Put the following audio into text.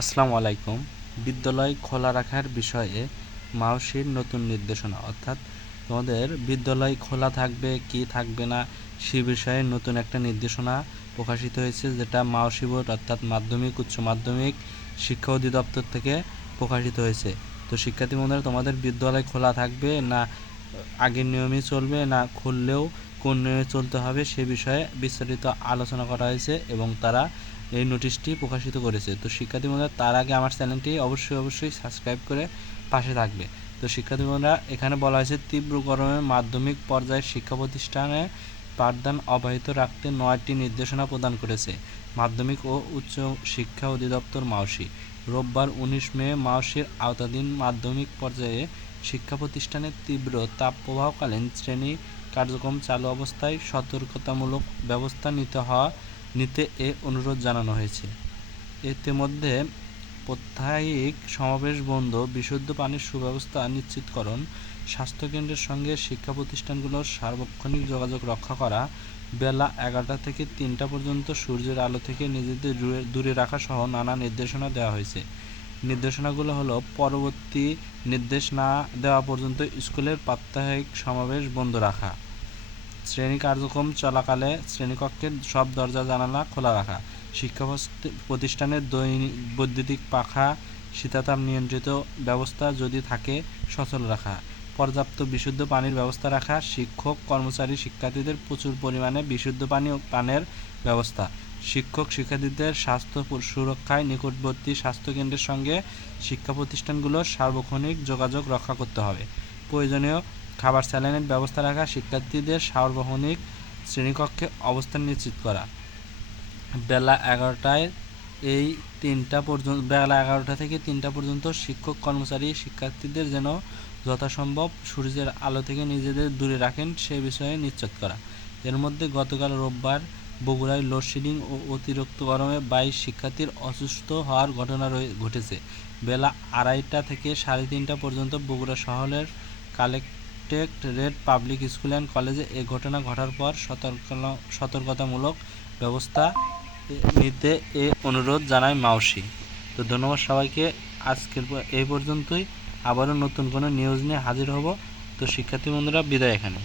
আসসালামু আলাইকুম। বিদ্যালয় খোলা রাখার বিষয়ে মাওসির নতুন নির্দেশনা, অর্থাৎ তোমাদের বিদ্যালয় খোলা থাকবে কি থাকবে না সে বিষয়ে নতুন একটা নির্দেশনা প্রকাশিত হয়েছে, যেটা মাওসি বোর্ড অর্থাৎ মাধ্যমিক উচ্চ মাধ্যমিক শিক্ষা অধিদপ্তর থেকে প্রকাশিত হয়েছে। তো শিক্ষার্থী বন্ধুরা, তোমাদের বিদ্যালয় খোলা থাকবে না আগের নিয়মে চলবে, না খুললেও কোন নিয়মে চলতে হবে সে বিষয়ে বিস্তারিত আলোচনা করা হয়েছে এবং তারা এই নোটিশটি প্রকাশিত করেছে। তো শিক্ষার্থী বন্ধুরা, তার আগে আমার চ্যানেলটি অবশ্যই সাবস্ক্রাইব করে পাশে থাকবে। তো শিক্ষার্থী বন্ধুরা, এখানে বলা হয়েছে তীব্র গরমে মাধ্যমিক পর্যায়ের শিক্ষা প্রতিষ্ঠানে পাঠদান অব্যাহত রাখতে 9টি নির্দেশনা প্রদান করেছে মাধ্যমিক ও উচ্চ শিক্ষা অধিদপ্তর মাওসি। রোববার 19 মে মাওসির আওতাধীন মাধ্যমিক পর্যায়ে শিক্ষা প্রতিষ্ঠানে তীব্র তাপপ্রবাহকালীন শ্রেণী কার্যক্রম চালু অবস্থায় সতর্কতামূলক ব্যবস্থা নিতে এ অনুরোধ জানানো হয়েছে। ইতিমধ্যে প্রাত্যহিক সমাবেশ বন্ধ, বিশুদ্ধ পানির সুব্যবস্থা নিশ্চিতকরণ, স্বাস্থ্যকেন্দ্রের সঙ্গে শিক্ষা প্রতিষ্ঠানগুলোর সার্বক্ষণিক যোগাযোগ রক্ষা করা, বেলা 11টা থেকে 3টা পর্যন্ত সূর্যের আলো থেকে নিজেদের দূরে রাখা সহ নানা নির্দেশনা দেওয়া হয়েছে। নির্দেশনাগুলো হলো: পরবর্তী নির্দেশ না দেওয়া পর্যন্ত স্কুলের প্রাত্যহিক সমাবেশ বন্ধ রাখা, শ্রেণী কার্যক্রম চলাকালে শ্রেণীকক্ষের সব দরজা জানালা খোলা রাখা, শিক্ষা প্রতিষ্ঠানের বৈদ্যুতিক পাখা শীতাতাপ নিয়ন্ত্রিত ব্যবস্থা যদি থাকে সচল রাখা, পর্যাপ্ত বিশুদ্ধ পানির ব্যবস্থা রাখা, শিক্ষক কর্মচারী শিক্ষার্থীদের প্রচুর পরিমাণে বিশুদ্ধ পানি ও পানের ব্যবস্থা, শিক্ষক শিক্ষার্থীদের স্বাস্থ্য সুরক্ষায় নিকটবর্তী স্বাস্থ্যকেন্দ্রের সঙ্গে শিক্ষা প্রতিষ্ঠানগুলোর সার্বক্ষণিক যোগাযোগ রক্ষা করতে হবে, প্রয়োজনীয় খাবার স্যালাইনের ব্যবস্থা রাখা, শিক্ষার্থীদের সার্বক্ষণিক শ্রেণীকক্ষে অবস্থান নিশ্চিত করা। বেলা 11টা থেকে 3টা পর্যন্ত শিক্ষক কর্মচারী শিক্ষার্থীদের যেন যথাসম্ভব সূর্যের আলো থেকে নিজেদের দূরে রাখেন সে বিষয়ে নিশ্চিত করা। এর মধ্যে গতকাল রোববার বগুড়ায় লোডশেডিং ও অতিরিক্ত গরমে 22 শিক্ষার্থীর অসুস্থ হওয়ার ঘটনা ঘটেছে। বেলা 2:30 থেকে 3:30 পর্যন্ত বগুড়া শহরের কালেক্টেড পাবলিক স্কুল অ্যান্ড কলেজে এ ঘটনা ঘটার পর সতর্কতামূলক ব্যবস্থা নিতে এ অনুরোধ জানায় মাওসি। তো ধন্যবাদ সবাইকে। আজকের এই পর্যন্তই। আবারও নতুন কোনো নিউজ নিয়ে হাজির হব। তো শিক্ষার্থী বন্ধুরা, বিদায় এখানে।